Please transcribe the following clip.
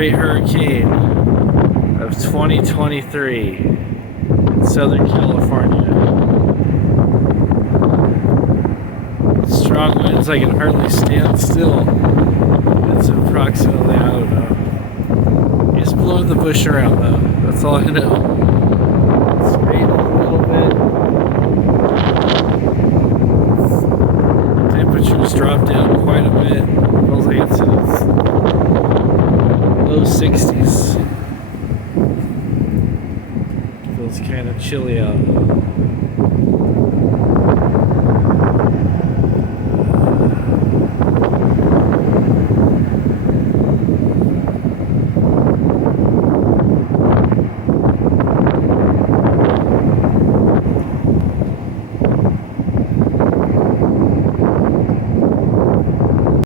great hurricane of 2023 in Southern California. Strong winds, I can hardly stand still. It's approximately, I don't know. It's blowing the bush around though. That's all I know. It's raining a little bit. Temperatures dropped down quite a bit. Feels like it's in its low 60s. Feels kind of chilly out.